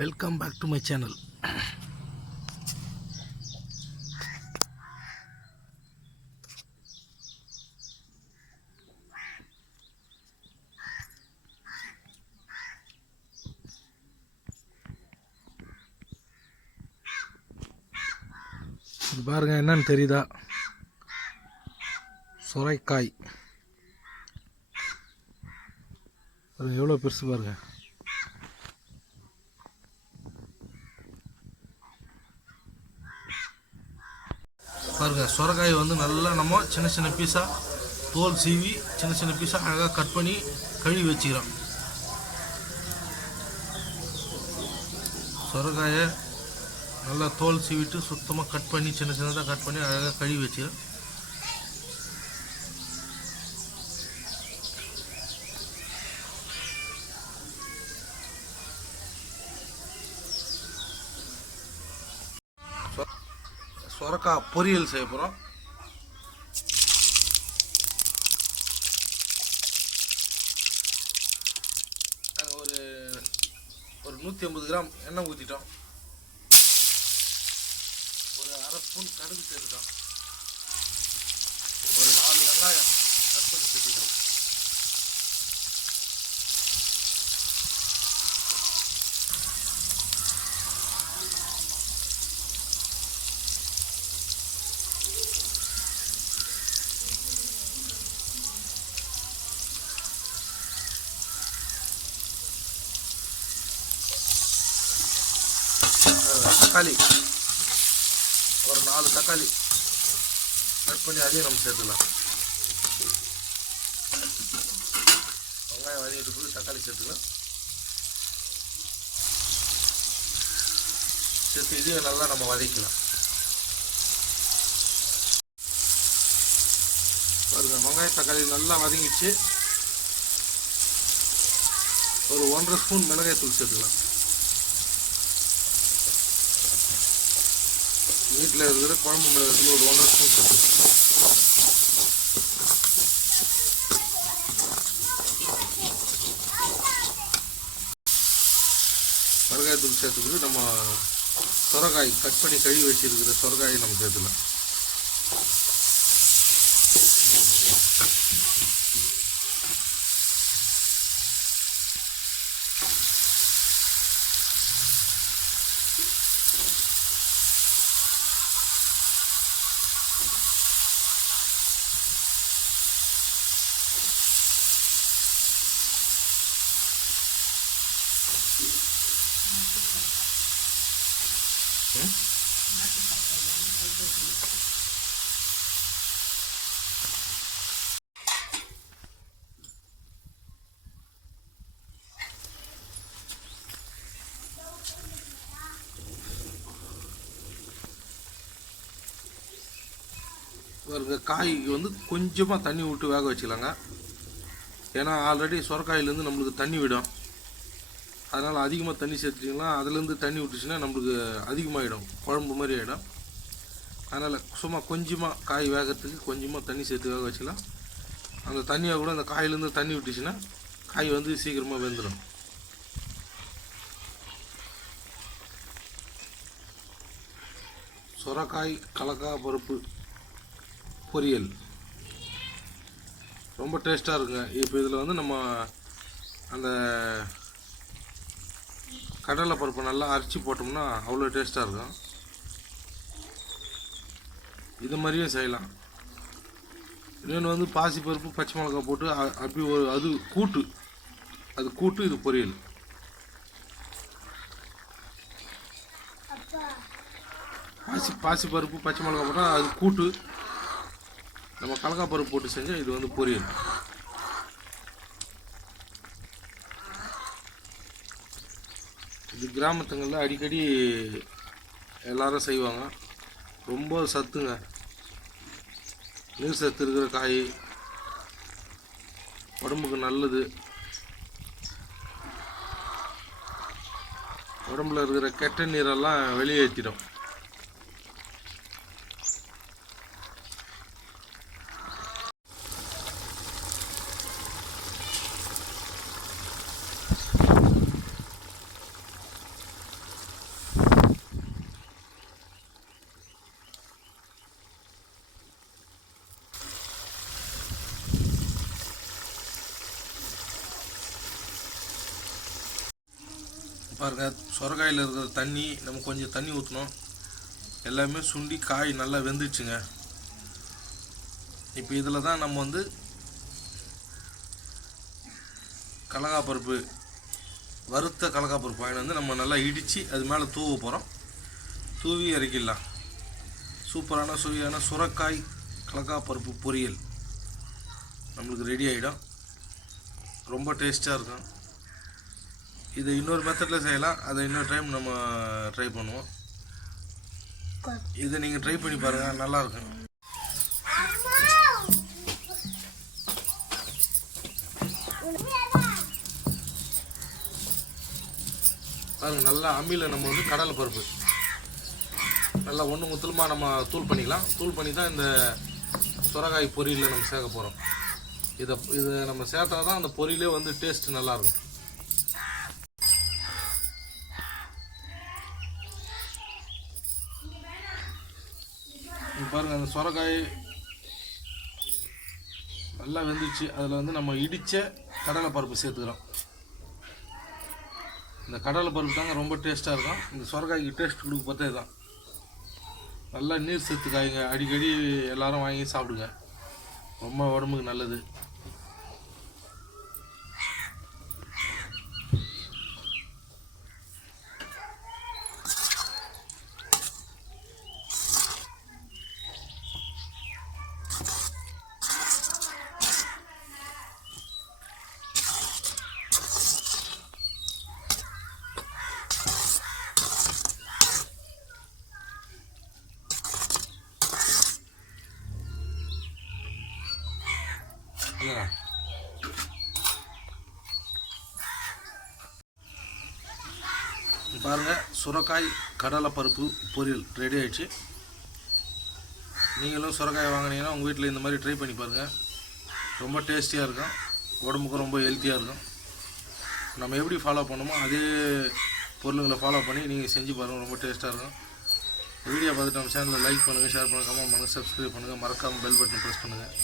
Welcome back to my channel. இது பாருங்க, என்னன்னு தெரியுதா? சுரைக்காய் எவ்வளோ பெருசு பாருங்க. பாருங்க, சுரைக்காய் வந்து நல்லா நம்ம சின்ன சின்ன பீஸாக தோல் சீவி சின்ன சின்ன பீஸாக அழகாக கட் பண்ணி கழுவி வச்சுக்கிறோம். சுரைக்காயை நல்லா தோல் சீவிட்டு சுத்தமாக கட் பண்ணி சின்ன சின்னதாக கட் பண்ணி அழகாக கழுவி வச்சுக்கிறோம். சுரைக்காய் பொரியல் செய்ய போகிறோம். நாங்கள் ஒரு 150 கிராம் எண்ணெய் ஊற்றிட்டோம். ஒரு அரை ஸ்பூன் கடுகு சேர்த்துட்டோம். ஒரு 4 வெங்காயம் கட் பண்ணி சேர்த்துட்டோம். தக்காளி ஒரு 4 தக்காளி கட் பண்ணி அதையும் நம்ம சேர்த்துக்கலாம். வெங்காயம் வதங்கிட்டு போது தக்காளி சேர்த்துக்கலாம். சேர்த்து இதையும் நல்லா நம்ம வதக்கலாம். பாருங்க, வெங்காயம் தக்காளி நல்லா வதங்கிச்சு. ஒரு 1.5 ஸ்பூன் மிளகாய் தூள் சேர்த்துக்கலாம். வீட்டில் இருக்கிற குழம்பு மிளகாய் ஒரு 1.5 ஸ்பூன் சேர்த்துக்கலாம். மிளகாய் தூள் சேர்த்துக்கிட்டு நம்ம சுரைக்காய் கட் பண்ணி கழுவி வச்சிருக்கிற சுரைக்காயை நம்ம சேர்த்துக்கலாம். பாருங்க, காய்க்கு வந்து கொஞ்சமாக தண்ணி விட்டு வேக வச்சுக்கலாங்க. ஏன்னா ஆல்ரெடி சுரைக்காயிலேருந்து நம்மளுக்கு தண்ணி விடும். அதனால் அதிகமாக தண்ணி சேர்த்துட்டிங்கன்னா அதுலேருந்து தண்ணி விட்டுச்சுன்னா நம்மளுக்கு அதிகமாகிடும், குழம்பு மாதிரி ஆகிடும். அதனால் சும்மா கொஞ்சமாக காய் வேகிறதுக்கு கொஞ்சமாக தண்ணி சேர்த்து வேக வச்சுக்கலாம். அந்த தண்ணியை கூட அந்த காயிலேருந்து தண்ணி விட்டுச்சுன்னா காய் வந்து சீக்கிரமாக வெந்துடும். சுரைக்காய் கலக்காய் பருப்பு பொரியல் ரொம்ப டேஸ்ட்டாக இருக்குங்க. இப்போ இதில் வந்து நம்ம அந்த கடலை பருப்பை நல்லா அரைச்சி போட்டோம்னா அவ்வளோ டேஸ்ட்டாக இருக்கும். இது மாதிரியும் செய்யலாம். இன்னொன்று வந்து பாசி பருப்பு பச்சை மிளகாய் போட்டு அப்படி அது கூட்டு இது பொரியல். பாசி பருப்பு பச்சை மிளகாய் போட்டால் அது கூட்டு. நம்ம கடலக்காய் பருப்பு போட்டு செஞ்சால் இது வந்து பொரியல். இது கிராமத்துங்களில் அடிக்கடி எல்லாரும் செய்வாங்க. ரொம்ப சத்துங்க, நீர் சத்து இருக்கிற காய், உடம்புக்கு நல்லது. உடம்புல இருக்கிற கெட்ட நீரெல்லாம் வெளியேற்றிடும். பாருங்கள், சொரக்காயில் இருக்கிற தண்ணி நம்ம கொஞ்சம் தண்ணி ஊற்றணும். எல்லாமே சுண்டி காய் நல்லா வெந்துச்சுங்க. இப்போ இதில் தான் நம்ம வந்து கடலக்காப்பருப்பு, வறுத்த கடலக்காப்பருப்பு வாங்கி வந்து நம்ம நல்லா இடித்து அது மேலே தூவ போகிறோம். தூவி இறக்கிடலாம். சூப்பரான சுவையான சுரைக்காய் கடலக்காப்பருப்பு பொரியல் நம்மளுக்கு ரெடி ஆகிடும். ரொம்ப டேஸ்ட்டாக இருக்கும். இதை இன்னொரு மெத்தடில் செய்யலாம். அதை இன்னொரு டைம் நம்ம ட்ரை பண்ணுவோம். இதை நீங்கள் ட்ரை பண்ணி பாருங்கள், நல்லாயிருக்கும். பாருங்கள், நல்லா அம்மியில் நம்ம வந்து கடலை பருப்பு நல்லா ஒன்று முத்தலுமாக நம்ம தூள் பண்ணிக்கலாம். தூள் பண்ணி தான் இந்த சுரைக்காய் பொரியலில் நம்ம சேர்க்க போகிறோம். இதை நம்ம சேர்த்தா தான் அந்த பொரியலே வந்து டேஸ்ட் நல்லாயிருக்கும். பாருங்கள், அந்த சுரைக்காய் நல்லா வெந்துச்சு. அதில் வந்து நம்ம இடித்த கடலை பருப்பு சேர்த்துக்கிறோம். இந்த கடலை பருப்பு தாங்க ரொம்ப டேஸ்ட்டாக இருக்கும். இந்த சுரைக்காய்க்கு டேஸ்ட் கொடுக்க பார்த்தே தான். நல்லா நீர் சத்து காய்ங்க, அடிக்கடி எல்லோரும் வாங்கி சாப்பிடுங்க. ரொம்ப உடம்புக்கு நல்லது. பாருங்கள், சுரைக்காய் கடலை பருப்பு பொரியல் ரெடி ஆகிடுச்சு. நீங்களும் சுரைக்காய் வாங்கினீங்கன்னா உங்கள் வீட்டில் இந்த மாதிரி ட்ரை பண்ணி பாருங்கள். ரொம்ப டேஸ்டியாக இருக்கும், உடம்புக்கு ரொம்ப ஹெல்த்தியாக இருக்கும். நம்ம எப்படி ஃபாலோ பண்ணணுமோ அதே பொருளுங்களை ஃபாலோ பண்ணி நீங்கள் செஞ்சு பாருங்கள், ரொம்ப டேஸ்ட்டாக இருக்கும். வீடியோ பார்த்துட்டு நம்ம சேனலில் லைக் பண்ணுங்கள், ஷேர் பண்ணுங்கள், கமெண்ட் பண்ணுங்கள், சப்ஸ்கிரைப் பண்ணுங்கள். மறக்காமல் பெல் பட்டன் ப்ரெஸ் பண்ணுங்கள்.